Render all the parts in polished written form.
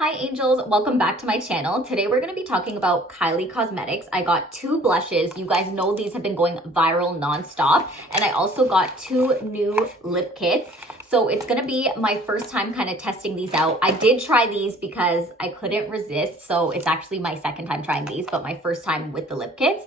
Hi angels, welcome back to my channel. Today we're going to be talking about Kylie Cosmetics. I got two blushes. You guys know these have been going viral nonstop. And I also got two new lip kits. So it's going to be my first time kind of testing these out. I did try these because I couldn't resist. So it's actually my second time trying these, but my first time with the lip kits.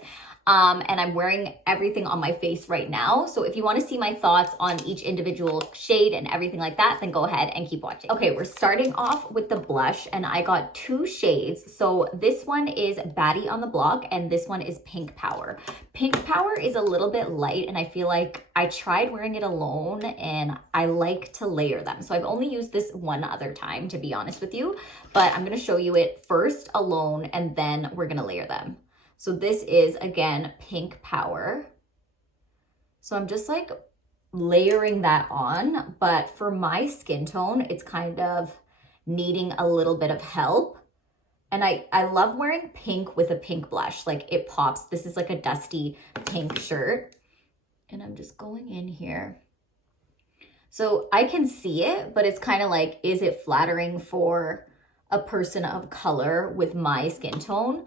And I'm wearing everything on my face right now. So if you want to see my thoughts on each individual shade and everything like that, then go ahead and keep watching. Okay, we're starting off with the blush and I got two shades. So this one is Baddie on the Block and this one is Pink Power. Pink Power is a little bit light and I feel like I tried wearing it alone and I like to layer them. So I've only used this one other time, to be honest with you, but I'm going to show you it first alone and then we're going to layer them. So this is, again, Pink Power. So I'm just like layering that on, but for my skin tone, it's kind of needing a little bit of help. And I love wearing pink with a pink blush, like it pops. This is like a dusty pink shirt. And I'm just going in here. So I can see it, but it's kind of like, is it flattering for a person of color with my skin tone?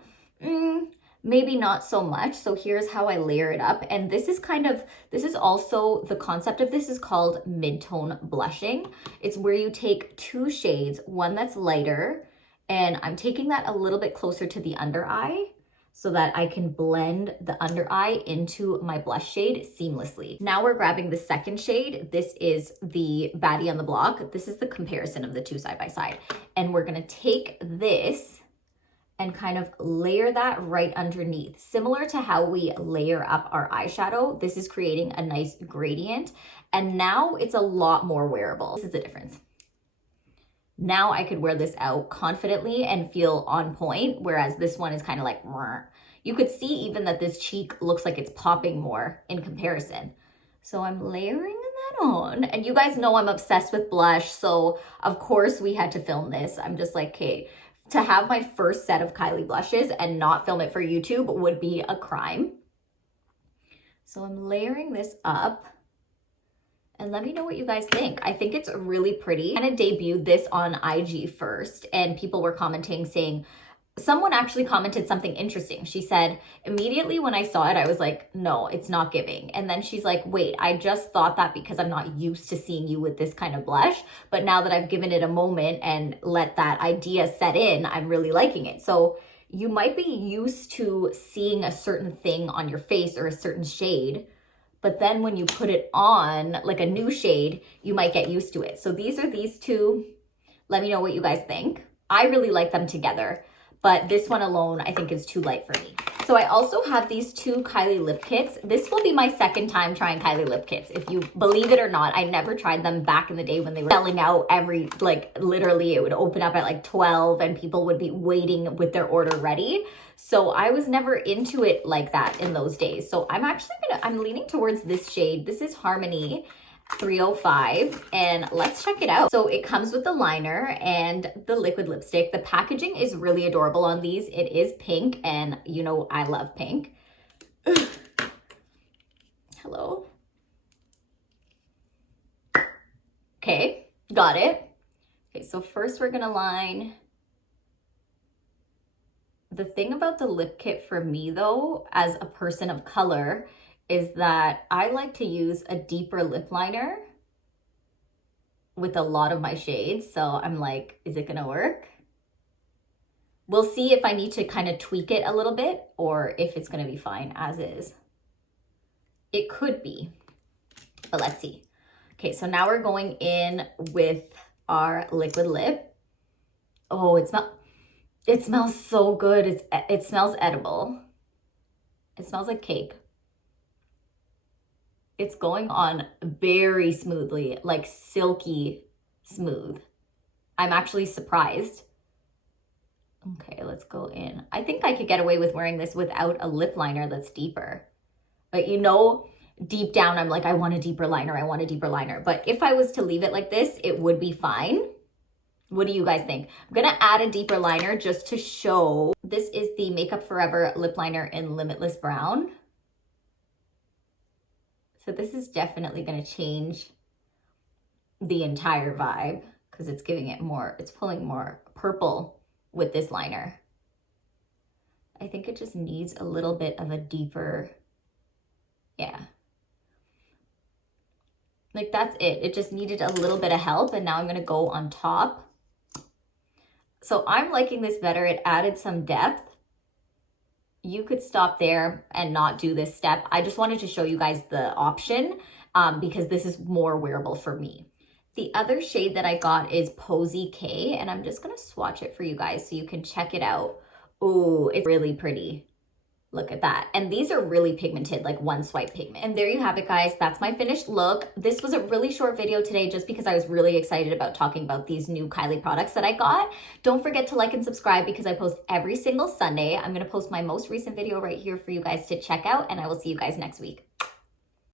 Maybe not so much. So here's how I layer it up. And this is also, the concept of this is called mid-tone blushing. It's where you take two shades, one that's lighter, and I'm taking that a little bit closer to the under eye so that I can blend the under eye into my blush shade seamlessly. Now we're grabbing the second shade. This is the Baddie on the Block. This is the comparison of the two side by side. And we're gonna take this and kind of layer that right underneath. Similar to how we layer up our eyeshadow, this is creating a nice gradient. And now it's a lot more wearable. This is the difference. Now I could wear this out confidently and feel on point, whereas this one is kind of like, you could see even that this cheek looks like it's popping more in comparison. So I'm layering that on. And you guys know I'm obsessed with blush, so of course we had to film this. I'm just like, okay, to have my first set of Kylie blushes and not film it for YouTube would be a crime. So I'm layering this up and let me know what you guys think. I think it's really pretty. I kind of debuted this on IG first and people were commenting saying, someone actually commented something interesting. She said, immediately when I saw it, I was like, no, it's not giving. And then she's like, wait, I just thought that because I'm not used to seeing you with this kind of blush. But now that I've given it a moment and let that idea set in, I'm really liking it. So you might be used to seeing a certain thing on your face or a certain shade. But then when you put it on, like a new shade, you might get used to it. So these are these two. Let me know what you guys think. I really like them together. But this one alone, I think is too light for me. So I also have these two Kylie lip kits. This will be my second time trying Kylie lip kits. If you believe it or not, I never tried them back in the day when they were selling out every, like literally it would open up at like 12 and people would be waiting with their order ready. So I was never into it like that in those days. So I'm leaning towards this shade. This is Harmony 305 and let's check it out. So it comes with the liner and the liquid lipstick. The packaging is really adorable on these. It is pink and you know I love pink. Hello. Okay, got it. Okay, so first we're gonna line. The thing about the lip kit for me though, as a person of color, is that I like to use a deeper lip liner with a lot of my shades. So I'm like, is it gonna work? We'll see if I need to kind of tweak it a little bit or if it's gonna be fine as is. It could be, but let's see. Okay, so now we're going in with our liquid lip. Oh, it smells so good. It smells edible. It smells like cake. It's going on very smoothly, like silky smooth. I'm actually surprised. Okay, let's go in. I think I could get away with wearing this without a lip liner that's deeper. But you know, deep down, I'm like, I want a deeper liner. I want a deeper liner. But if I was to leave it like this, it would be fine. What do you guys think? I'm gonna add a deeper liner just to show. This is the Makeup Forever lip liner in Limitless Brown. So this is definitely going to change the entire vibe because it's giving it more, it's pulling more purple with this liner. I think it just needs a little bit of a deeper, yeah. Like that's it. It just needed a little bit of help, and now I'm gonna go on top. So I'm liking this better. It added some depth. You could stop there and not do this step. I just wanted to show you guys the option because this is more wearable for me. The other shade that I got is Posy K, and I'm just gonna swatch it for you guys so you can check it out. Oh, it's really pretty. Look at that. And these are really pigmented, like one swipe pigment. And there you have it, guys. That's my finished look. This was a really short video today just because I was really excited about talking about these new Kylie products that I got. Don't forget to like and subscribe because I post every single Sunday. I'm going to post my most recent video right here for you guys to check out, and I will see you guys next week.